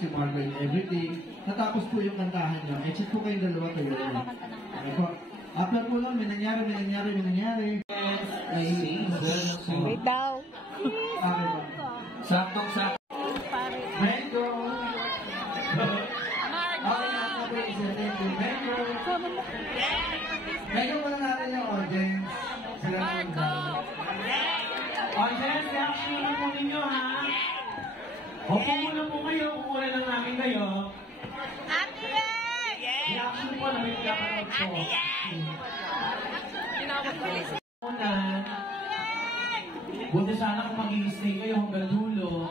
si Margo and everything. Natapos po yung kantahan nyo. Eh, check po kayong dalawa kayo. Okay po. After po lang, may nangyari. Wait daw. Okay po. Saktong-sakto. Mango! Okay na ako po yung Mango. Mango muna natin yung audience. Sila Audience, reaction na po ninyo, ha? Opo muna po kayo, kukuha lang namin kayo. Ate Yay! Reaction po na may pinapanood po. Una, buti sana kung mag-i-stay kayo hanggang dulo.